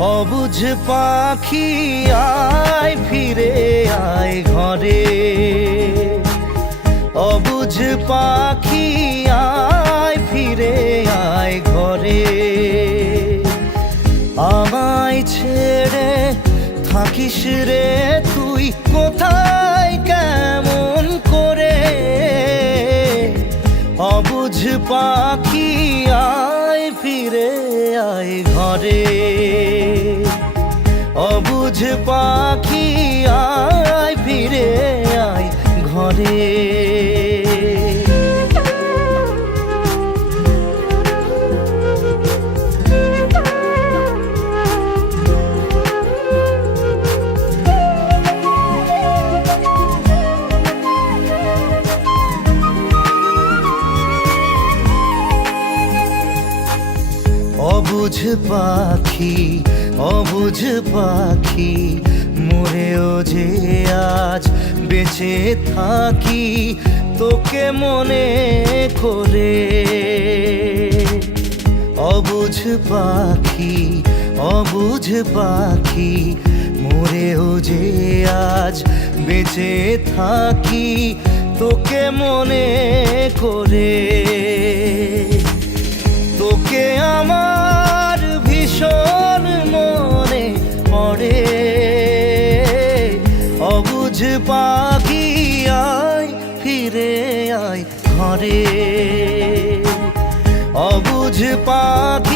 অবুঝ পাখি আয় ফিরে আয় ঘরে। অবুঝ পাখি আয় ফিরে ঘরে আমায় ছেড়ে থাকিস রে তুই কোথায় কেমন করে? অবুঝ পাখি আয় ফিরে, আয় ঘরে। অবুঝ পাখি অবুঝ পাখি অবুঝ পাখি, মরেও যে আজ বেঁচে থাকি, তোকে মনে করে। অবুঝ পাখি অবুঝ পাখি, মরেও যে আজ বেঁচে থাকি, তোকে মনে করে। ফিরে আয় ঘরে। অবুঝ পাখি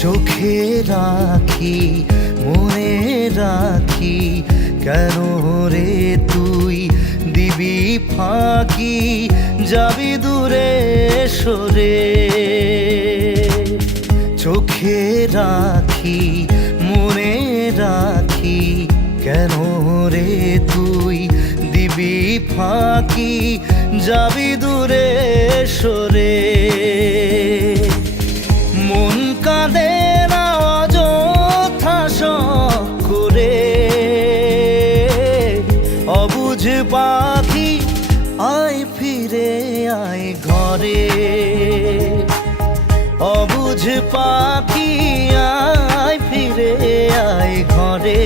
চোখে রাখি, মনে রাখি, কেন রে তুই দিবি ফাঁকি? যাবি দূরে, সরে। চোখে রাখি, মনে রাখি, কেন রে তুই দিবি ফাঁকি? যাবি দূরে, সরে। অবুঝ পাখি আয় ফিরে, আয় ঘরে। অবুঝ পাখি আয় ফিরে, আয় ঘরে।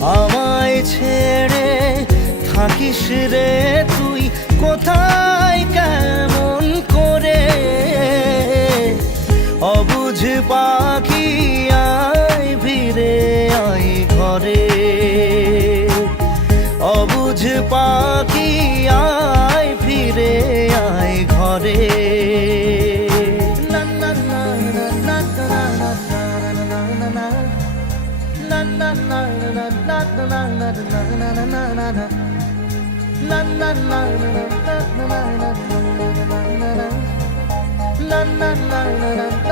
আমায় ছেড়ে থাকিস রে তুই, কোথায় কেমন করে? অবুঝ পাখি সবুজ পাখি আয় ফিরে আয় ঘরে। Na na na na